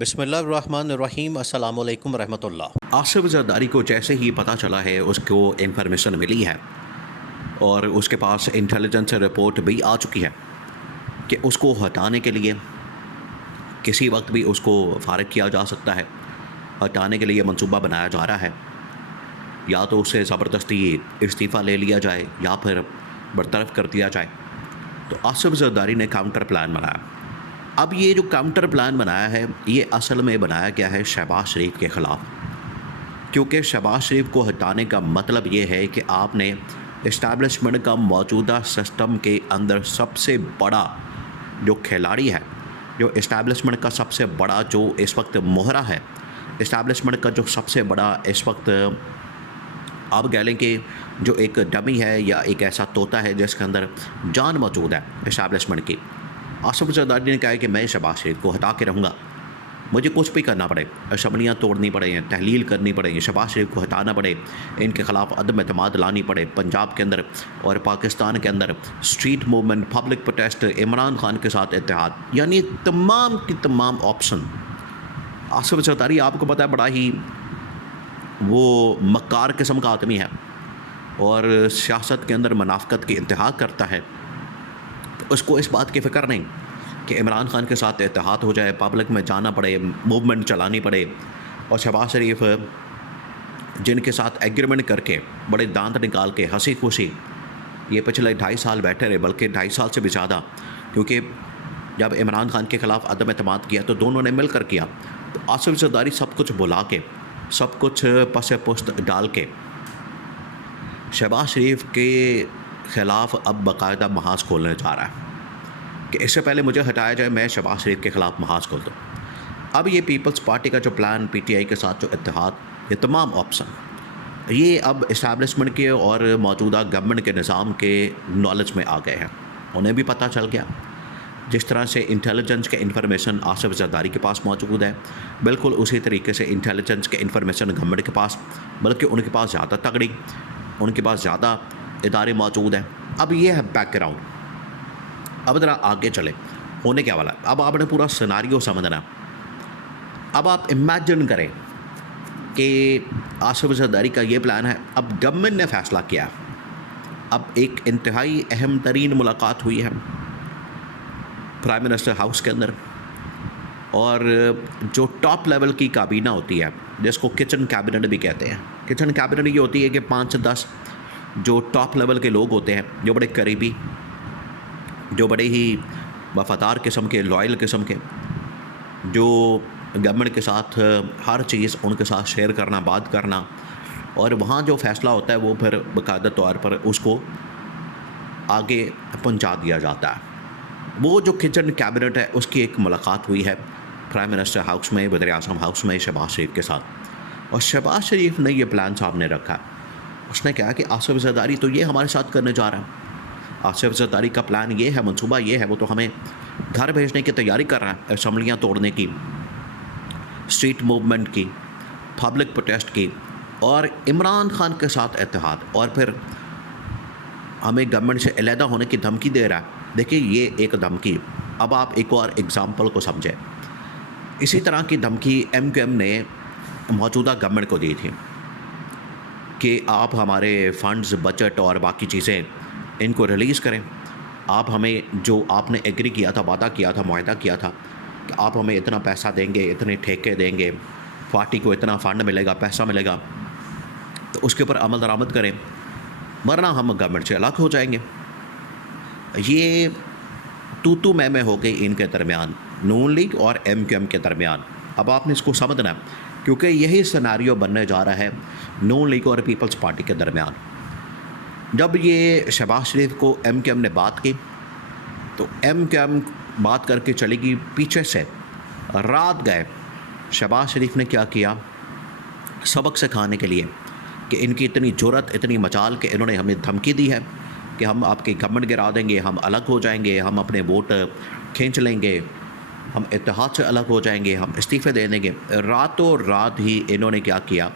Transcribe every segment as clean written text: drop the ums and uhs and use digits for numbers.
بسم اللہ الرحمن الرحیم، السلام علیکم ورحمۃ اللہ۔ آصف زرداری کو جیسے ہی پتہ چلا ہے، اس کو انفارمیشن ملی ہے اور اس کے پاس انٹیلیجنس رپورٹ بھی آ چکی ہے کہ اس کو ہٹانے کے لیے کسی وقت بھی اس کو فارغ کیا جا سکتا ہے، ہٹانے کے لیے منصوبہ بنایا جا رہا ہے، یا تو اس سے زبردستی استعفیٰ لے لیا جائے یا پھر برطرف کر دیا جائے۔ تو آصف زرداری نے کاؤنٹر پلان بنایا۔ اب یہ جو کاؤنٹر پلان بنایا ہے، یہ اصل میں بنایا گیا ہے شہباز شریف کے خلاف، کیونکہ شہباز شریف کو ہٹانے کا مطلب یہ ہے کہ آپ نے اسٹیبلشمنٹ کا موجودہ سسٹم کے اندر سب سے بڑا جو کھلاڑی ہے، جو اسٹیبلشمنٹ کا سب سے بڑا جو اس وقت مہرہ ہے، اسٹیبلشمنٹ کا جو سب سے بڑا اس وقت آپ کہہ لیں کہ جو ایک ڈمی ہے یا ایک ایسا طوطا ہے جس کے اندر جان موجود ہے اسٹیبلشمنٹ کی، آصف زرداری نے کہا ہے کہ میں شہباز شریف کو ہٹا کے رہوں گا، مجھے کچھ بھی کرنا پڑے، اسمبلیاں توڑنی پڑیں، تحلیل کرنی پڑے، شہباز شریف کو ہٹانا پڑے، ان کے خلاف عدم اعتماد لانی پڑے، پنجاب کے اندر اور پاکستان کے اندر street movement, public protest, Imran Khan کے ساتھ اتحاد، یعنی تمام کی تمام آپشن۔ آصف زرداری آپ کو پتہ ہے بڑا ہی وہ مکار قسم کا آدمی ہے اور سیاست کے اندر منافقت کی انتہا کرتا ہے۔ اس کو اس بات کی فکر نہیں کہ عمران خان کے ساتھ اتحاد ہو جائے، پبلک میں جانا پڑے، موومنٹ چلانی پڑے، اور شہباز شریف جن کے ساتھ ایگریمنٹ کر کے بڑے دانت نکال کے ہنسی خوشی یہ پچھلے 2.5 سال بیٹھے رہے، بلکہ 2.5 سال سے بھی زیادہ، کیونکہ جب عمران خان کے خلاف عدم اعتماد کیا تو دونوں نے مل کر کیا۔ تو آصف زرداری سب کچھ بھلا کے، سب کچھ پس پشت ڈال کے شہباز شریف کے خلاف اب باقاعدہ محاذ کھولنے جا رہا ہے کہ اس سے پہلے مجھے ہٹایا جائے، میں شہباز شریف کے خلاف محاذ کھول دوں۔ اب یہ پیپلز پارٹی کا جو پلان، پی ٹی آئی کے ساتھ جو اتحاد، یہ تمام آپشن یہ اب اسٹیبلشمنٹ کے اور موجودہ گورنمنٹ کے نظام کے نالج میں آ گئے ہیں، انہیں بھی پتہ چل گیا۔ جس طرح سے انٹیلیجنس کے انفارمیشن آصف زرداری کے پاس موجود ہے، بالکل اسی طریقے سے انٹیلیجنس کے انفارمیشن گورنمنٹ کے پاس، بلکہ ان کے پاس زیادہ تگڑی، ان کے پاس زیادہ ادارے موجود ہیں۔ اب یہ ہے بیک گراؤنڈ۔ اب ذرا آگے چلے، ہونے کیا والا ہے، اب آپ نے پورا سیناریو سمجھنا۔ اب آپ امیجن کریں کہ آصف زرداری کا یہ پلان ہے، اب گورنمنٹ نے فیصلہ کیا ہے، اب ایک انتہائی اہم ترین ملاقات ہوئی ہے پرائم منسٹر ہاؤس کے اندر، اور جو ٹاپ لیول کی کابینہ ہوتی ہے جس کو کچن کیبنٹ بھی کہتے ہیں، کچن کیبنٹ یہ ہوتی ہے کہ 5 سے 10 جو ٹاپ لیول کے لوگ ہوتے ہیں، جو بڑے قریبی، جو بڑے ہی وفادار قسم کے، لائل قسم کے، جو گورنمنٹ کے ساتھ ہر چیز ان کے ساتھ شیئر کرنا، بات کرنا، اور وہاں جو فیصلہ ہوتا ہے وہ پھر باقاعدہ طور پر اس کو آگے پہنچا دیا جاتا ہے۔ وہ جو کچن کیبنٹ ہے اس کی ایک ملاقات ہوئی ہے پرائم منسٹر ہاؤس میں، وزیر اعظم ہاؤس میں شہباز شریف کے ساتھ، اور شہباز شریف نے یہ پلان سامنے رکھا۔ اس نے کہا کہ آصف زرداری تو یہ ہمارے ساتھ کرنے جا رہا ہے، آصف زرداری کا پلان یہ ہے، منصوبہ یہ ہے، وہ تو ہمیں گھر بھیجنے کی تیاری کر رہا ہے، اسمبلیاں توڑنے کی، اسٹریٹ موومنٹ کی، پبلک پروٹیسٹ کی، اور عمران خان کے ساتھ اتحاد، اور پھر ہمیں گورنمنٹ سے علیحدہ ہونے کی دھمکی دے رہا ہے۔ دیکھیے یہ ایک دھمکی، اب آپ ایک اور اگزامپل کو سمجھیں۔ اسی طرح کی دھمکی ایم کیو ایم نے موجودہ گورنمنٹ کو دی تھی کہ آپ ہمارے فنڈز، بجٹ اور باقی چیزیں ان کو ریلیز کریں، آپ ہمیں جو آپ نے ایگری کیا تھا، وعدہ کیا تھا، معاہدہ کیا تھا کہ آپ ہمیں اتنا پیسہ دیں گے، اتنے ٹھیکے دیں گے، پارٹی کو اتنا فنڈ ملے گا، پیسہ ملے گا، تو اس کے اوپر عمل درآمد کریں، ورنہ ہم گورنمنٹ سے الگ ہو جائیں گے۔ یہ تو میں ہو گئی ان کے درمیان، نون لیگ اور ایم کیو ایم کے درمیان۔ اب آپ نے اس کو سمجھنا ہے، کیونکہ یہی سیناریو بننے جا رہا ہے نون لیگ اور پیپلز پارٹی کے درمیان۔ جب یہ شہباز شریف کو ایم کیو ایم نے بات کی تو ایم کیو ایم بات کر کے چلے گی پیچھے سے، رات گئے شہباز شریف نے کیا کیا، سبق سکھانے کے لیے کہ ان کی اتنی جرأت، اتنی مجال کہ انہوں نے ہمیں دھمکی دی ہے کہ ہم آپ کی گورنمنٹ گرا دیں گے، ہم الگ ہو جائیں گے، ہم اپنے ووٹ کھینچ لیں گے، ہم اتحاد سے الگ ہو جائیں گے، ہم استعفے دے دیں گے۔ راتوں رات ہی انہوں نے کیا کیا،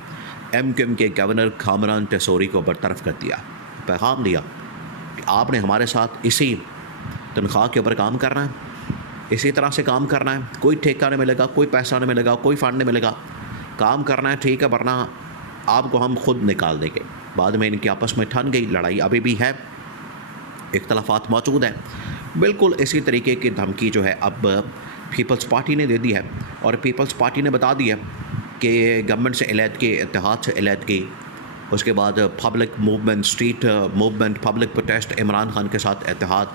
ایم کیو ایم کے گورنر کامران ٹیسوری کو برطرف کر دیا، پیغام دیا کہ آپ نے ہمارے ساتھ اسی تنخواہ کے اوپر کام کرنا ہے، اسی طرح سے کام کرنا ہے، کوئی ٹھیکہ نہیں ملے گا، کوئی پیسہ نہیں ملے گا، کوئی فنڈ نہیں ملے گا، کام کرنا ہے ٹھیک ہے، ورنہ آپ کو ہم خود نکال دیں گے۔ بعد میں ان کی آپس میں ٹھن گئی، لڑائی ابھی بھی ہے، اختلافات موجود ہیں۔ بالکل اسی طریقے کی دھمکی جو ہے اب پیپلز پارٹی نے دے دی ہے، اور پیپلز پارٹی نے بتا دیا کہ گورنمنٹ سے علیحدگی، اتحاد سے علیحدگی، اس کے بعد public movement, street movement, public protest, Imran Khan کے ساتھ اتحاد،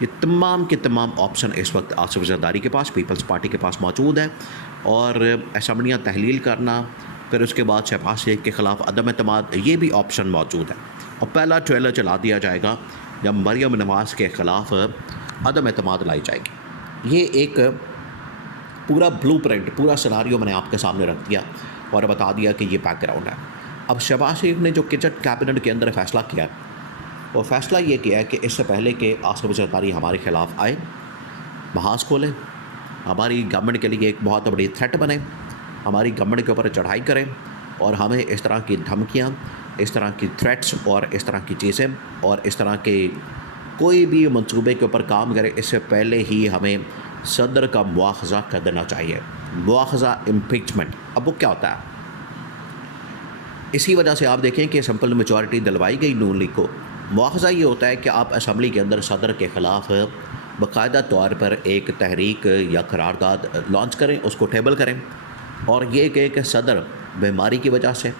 یہ تمام کے تمام آپشن اس وقت آصف زرداری کے پاس، پیپلز پارٹی کے پاس موجود ہے، اور اسمبلیاں تحلیل کرنا، پھر اس کے بعد شہباز شریف کے خلاف عدم اعتماد، یہ بھی آپشن موجود ہے۔ اور پہلا ٹریلر چلا دیا جائے گا جب مریم نواز کے خلاف عدم اعتماد لائی جائے گی۔ یہ ایک پورا بلو پرنٹ، پورا سیناریو میں نے آپ کے سامنے رکھ دیا اور بتا دیا کہ یہ بیک گراؤنڈ ہے۔ اب شہباز شریف نے جو کچن کیبنٹ کے اندر فیصلہ کیا ہے، وہ فیصلہ یہ کیا ہے کہ اس سے پہلے کہ آصف زرداری ہمارے خلاف آئے، محاذ کھولیں، ہماری گورنمنٹ کے لیے ایک بہت بڑی تھریٹ بنے، ہماری گورنمنٹ کے اوپر چڑھائی کریں، اور ہمیں اس طرح کی دھمکیاں، اس طرح کی تھریٹس اور اس طرح کی چیزیں اور اس طرح کے کوئی بھی منصوبے کے اوپر کام کرے، اس سے پہلے ہی ہمیں صدر کا مواخذہ کر دینا چاہیے۔ مواخذہ، امپیچمنٹ، اب وہ کیا ہوتا ہے؟ اسی وجہ سے آپ دیکھیں کہ سمپل میجورٹی دلوائی گئی نون لیگ کو۔ مواخذہ یہ ہوتا ہے کہ آپ اسمبلی کے اندر صدر کے خلاف باقاعدہ طور پر ایک تحریک یا قرارداد لانچ کریں، اس کو ٹیبل کریں، اور یہ کہ صدر بیماری کی وجہ سے،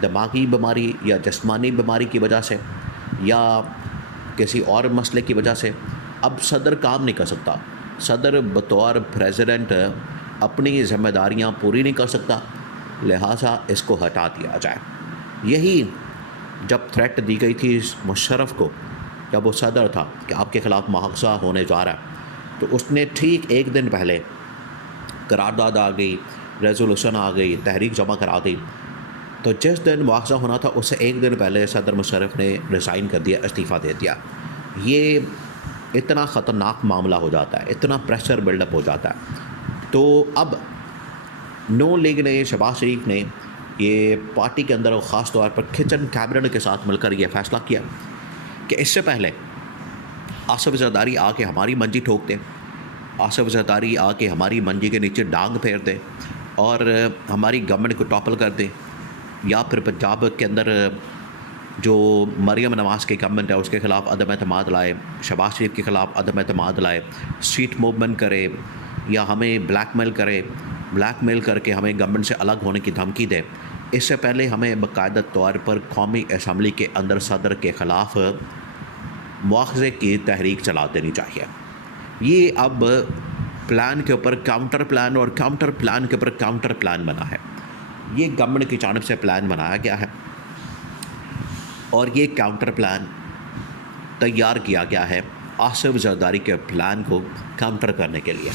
دماغی بیماری یا جسمانی بیماری کی وجہ سے یا کسی اور مسئلے کی وجہ سے اب صدر کام نہیں کر سکتا، صدر بطور پریزیڈنٹ اپنی ذمہ داریاں پوری نہیں کر سکتا، لہٰذا اس کو ہٹا دیا جائے۔ یہی جب تھریٹ دی گئی تھی مشرف کو، جب وہ صدر تھا کہ آپ کے خلاف مواخذہ ہونے جا رہا ہے، تو اس نے ٹھیک ایک دن پہلے قرارداد آ گئی، ریزولوشن آ گئی، تحریک جمع کرا دی، تو جس دن مواخذہ ہونا تھا اس سے ایک دن پہلے صدر مشرف نے ریزائن کر دیا، استعفیٰ دے دیا۔ یہ اتنا خطرناک معاملہ ہو جاتا ہے، اتنا پریشر بلڈ اپ ہو جاتا ہے۔ تو اب نون لیگ نے، شہباز شریف نے یہ پارٹی کے اندر خاص طور پر کچن کیبنٹ کے ساتھ مل کر یہ فیصلہ کیا کہ اس سے پہلے آصف زرداری آ کے ہماری منجی ٹھوک دے، آصف زرداری آ کے ہماری منجی کے نیچے ڈانگ پھیر دے اور ہماری گورنمنٹ کو ٹاپل کر دے، یا پھر پنجاب کے اندر جو مریم نواز کی گورنمنٹ ہے اس کے خلاف عدم اعتماد لائے، شہباز شریف کے خلاف عدم اعتماد لائے، اسٹریٹ موومنٹ کرے، یا ہمیں بلیک میل کرے، بلیک میل کر کے ہمیں گورنمنٹ سے الگ ہونے کی دھمکی دے۔ اس سے پہلے ہمیں باقاعدہ طور پر قومی اسمبلی کے اندر صدر کے خلاف مواخذے کی تحریک چلا دینی چاہیے۔ یہ اب پلان کے اوپر کاؤنٹر پلان اور کاؤنٹر پلان کے اوپر کاؤنٹر پلان بنا ہے۔ یہ گورنمنٹ کی جانب سے پلان بنایا گیا ہے، اور یہ کاؤنٹر پلان تیار کیا گیا ہے آصف زرداری کے پلان کو کاؤنٹر کرنے کے لیے۔